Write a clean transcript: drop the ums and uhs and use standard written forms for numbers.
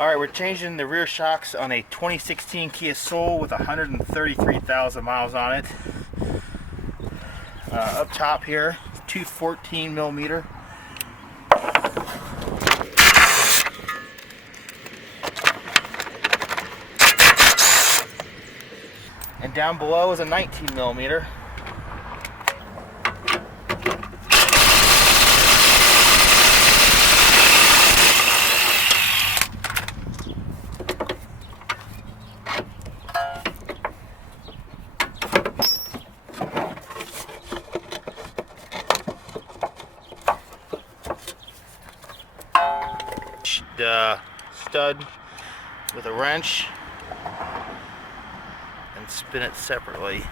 Alright, we're changing the rear shocks on a 2016 Kia Soul with 133,000 miles on it. Up top here, 214 millimeter. And down below is a 19 millimeter. Stud with a wrench and spin it separately.